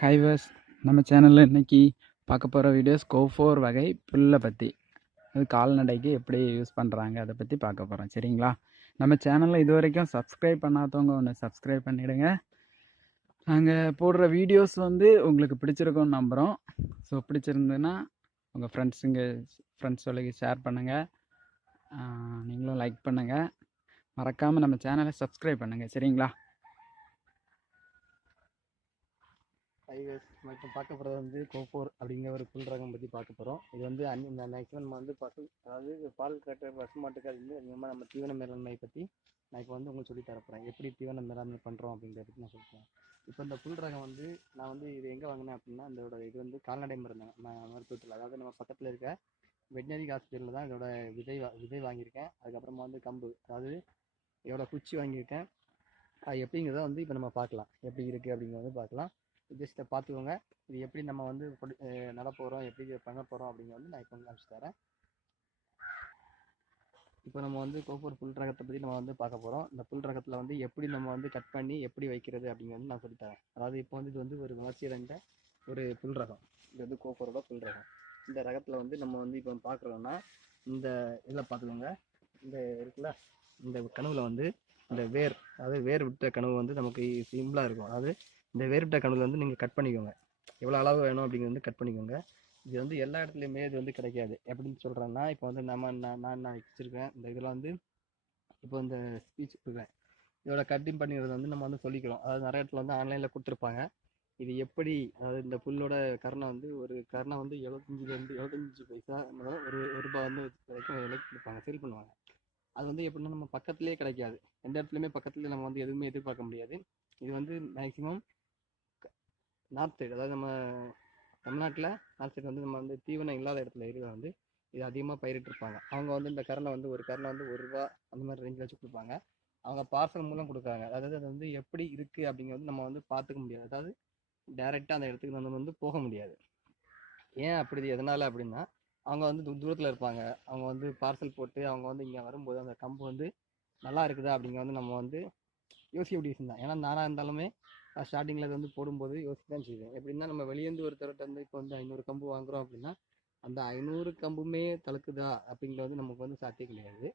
Hi verse, நம்ம சேனலில் இன்றைக்கி பார்க்க போகிற வீடியோஸ் கோஃபோர் வகை புல்லை பற்றி, அது கால்நடைக்கு எப்படி யூஸ் பண்ணுறாங்க அதை பற்றி பார்க்க போகிறோம். சரிங்களா? நம்ம சேனலில் இது வரைக்கும் சப்ஸ்கிரைப் பண்ணாதவங்க ஒன்று சப்ஸ்கிரைப் பண்ணிவிடுங்க. நாங்கள் போடுற வீடியோஸ் உங்களுக்கு பிடிச்சிருக்கோன்னு நம்புகிறோம். ஸோ பிடிச்சிருந்துன்னா உங்கள் ஃப்ரெண்ட்ஸோளுக்கு ஷேர் பண்ணுங்கள். நீங்களும் லைக் பண்ணுங்கள். மறக்காமல் நம்ம சேனலை சப்ஸ்கிரைப் பண்ணுங்கள். சரிங்களா? நம்ம இப்போ பார்க்க போகிறது கோஃபோர் அப்படிங்கிற ஒரு புல் ரகம் பற்றி பார்க்க போகிறோம். இது மேக்ஸிமம் நம்ம அதாவது பால் கட்டுற பசுமாட்டுக்கு அது அதிகமாக நம்ம தீவன மேலாண்மை பற்றி நான் இப்போ உங்களுக்கு சொல்லி தரப்போகிறேன். எப்படி தீவன மேலாண்மை பண்ணுறோம் அப்படிங்கிறத பற்றி நான் சொல்கிறேன். இப்போ இந்த புல் ரகம் நான் இது எங்கே வாங்கினேன் அப்படின்னா, இதோட இது கால்நடை மருத்துவத்தில், அதாவது நம்ம பக்கத்தில் இருக்க வெட்டினரி ஹாஸ்பிட்டலில் தான் இதோட விதை வாங்கியிருக்கேன். அதுக்கப்புறமா கம்பு, அதாவது இதோட குச்சி வாங்கியிருக்கேன். அது எப்படிங்கிறத இப்போ நம்ம பார்க்கலாம். எப்படி இருக்குது அப்படிங்கிறத பார்க்கலாம். ஜஸ்ட்டை பார்த்துக்கோங்க. இது எப்படி நம்ம நட போகிறோம், எப்படி பண்ண போகிறோம் அப்படிங்கிறது நான் இப்போ காமிச்சு தரேன். இப்போ நம்ம கோஃபோர் புல் ரகத்தை பற்றி நம்ம பார்க்க போகிறோம். இந்த புல் ரகத்தில் எப்படி நம்ம கட் பண்ணி எப்படி வைக்கிறது அப்படிங்கிறது நான் சொல்லித்தரேன். அதாவது இப்போ இது ஒரு வளர்ச்சி அடைந்த ஒரு புல் ரகம். இது கோஃபோரோட புல் ரகம். இந்த ரகத்தில் நம்ம இப்போ பார்க்குறோன்னா, இந்த இதில் பார்த்துக்கோங்க. இந்த இருக்குல்ல, இந்த கனவுல இந்த அதாவது வேர் விட்ட கனவு நமக்கு சிம்பிளாக இருக்கும். அதாவது இந்த வேர்விட்ட கனவுல நீங்கள் கட் பண்ணிக்கோங்க. எவ்வளோ அளவு வேணும் அப்படிங்கிறது கட் பண்ணிக்கோங்க. இது எல்லா இடத்துலையுமே இது கிடைக்காது. எப்படின்னு சொல்கிறேன்னா, இப்போ நான் வச்சுருக்கேன். இந்த இதில் இப்போ இந்த ஸ்பீச் கொடுக்குறேன். இதோட கட்டிங் பண்ணிக்கிறது நம்ம சொல்லிக்கிறோம். அதாவது நிறைய இடத்துல ஆன்லைனில் கொடுத்துருப்பாங்க. இது எப்படி, அதாவது இந்த புல்லோட கரணை ஒரு கரணை 75 பைசா ஒரு ரூபாய் வரைக்கும் விலைக்கு கொடுப்பாங்க, சேல் பண்ணுவாங்க. அது எப்படின்னா நம்ம பக்கத்துலேயே கிடைக்காது. எந்த இடத்துலையுமே பக்கத்துல நம்ம எதுவுமே எதிர்பார்க்க முடியாது. இது மேக்ஸிமம் நார்த் சைடு, அதாவது நம்ம தமிழ்நாட்டில் நார்த் சைடு நம்ம தீவனம் இல்லாத இடத்துல ஏரியா இது அதிகமாக பயிரிட்டிருப்பாங்க. அவங்க இந்த கரணை ஒரு கரணை ₹1 அந்த மாதிரி ரேஞ்சில் வச்சு கொடுப்பாங்க. அவங்க பார்சல் மூலம் கொடுக்குறாங்க. அதாவது அது எப்படி இருக்குது அப்படிங்கிறது நம்ம பார்த்துக்க முடியாது. அதாவது டைரெக்டாக அந்த இடத்துக்கு நம்ம போக முடியாது. ஏன் அப்படி, எதனால் அப்படின்னா, அவங்க தூரத்தில் இருப்பாங்க. அவங்க பார்சல் போட்டு அவங்க இங்கே வரும்போது அந்த கம்பு நல்லா இருக்குதா அப்படிங்கிறது நம்ம யோசிக்க வேண்டிய விஷயம் தான். ஏன்னா நானாக இருந்தாலுமே ஸ்டார்டிங்கில் இது போடும்போது யோசிக்க தான் செய்வேன். எப்படின்னா, நம்ம வெளியேந்து ஒருத்தர்கிட்ட இப்போ 500 கம்பு வாங்குகிறோம் அப்படின்னா, அந்த 500 கம்புமே தழுக்குதா அப்படிங்கிறது நமக்கு சாத்தியம் கிடையாது.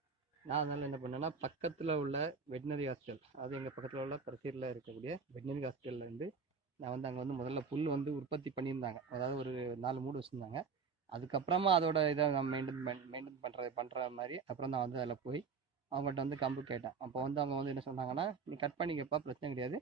நான் அதனால் என்ன பண்ணேன்னா, பக்கத்தில் உள்ள வெட்டினரி ஹாஸ்பிட்டல், அதாவது எங்கள் பக்கத்தில் உள்ள பிரசீரில் இருக்கக்கூடிய வெட்டினரி ஹாஸ்பிட்டல்லேருந்து நான் அங்கே முதல்ல புல் உற்பத்தி பண்ணியிருந்தாங்க. அதாவது ஒரு 4 மூடு வச்சுருந்தாங்க. அதுக்கப்புறமா அதோட இதை நான் மெயின்டைன் பண்ணுற மாதிரி அப்புறம் நான் அதில் போய் அவங்கள்ட்ட கம்பு கேட்டேன். அப்போ அவங்க என்ன சொன்னாங்கன்னா, நீ கட் பண்ணிக்கப்பா, பிரச்சனை கிடையாது,